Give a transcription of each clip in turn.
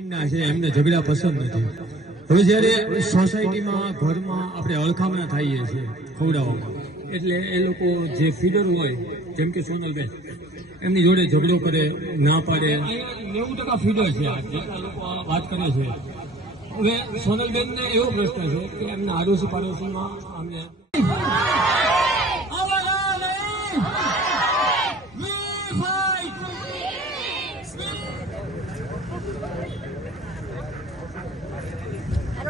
ના છે, એમને ઝઘડા પસંદ નથી. હવે જ્યારે સોસાયટીમાં ઘરમાં આપણે અળખામણા થઈએ છીએ ખવડાવવામાં, એટલે એ લોકો જે ફીડર હોય જેમ કે સોનલબેન એમની જોડે ઝઘડો કરે, ના પાડે. 90% ફીડર છે જેટલા લોકો વાત કરે છે. હવે સોનલબેનને એવો પ્રશ્ન છે કે એમના આડોશી પાડોશીમાં અમને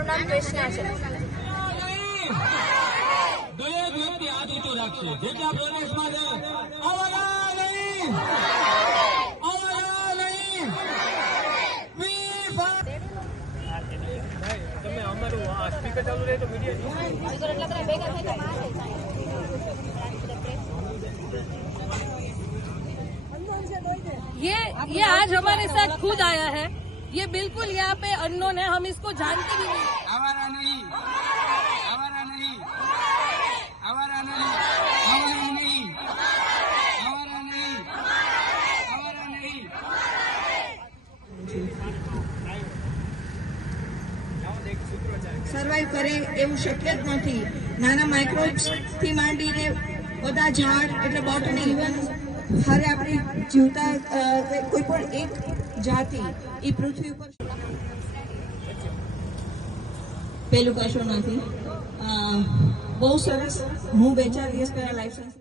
નામ કૃષ્ણા છે. દરેક વ્યક્તિ હાથ ઊંચો રાખશે જેટલા પ્રદેશમાં છે. આવવાના નહીં, આવવાના નહીં. તમે અમારું આ સ્પીકર ચાલુ રહે તો ये आज हमारे साथ खुद आया है. ये बिल्कुल यहाँ पे अननोन है, हम इसको जानते भी नहीं. आवारा नहीं, आवारा नहीं, आवारा नहीं, आवारा नहीं, आवारा नहीं, आवारा नहीं. સર્વાઈવ કરે એવું શક્ય જ નથી. નાના માઇક્રોબ્સ થી માંડીને બધા ઝાડ એટલે બોટની ઇવન હારે આપણી જીવતા કોઈ પણ એક જાતિ એ પૃથ્વી ઉપર પેલું કશું નથી. બહુ સરસ. હું 2-4 દિવસ પહેલા લાઈફ સાયન્સ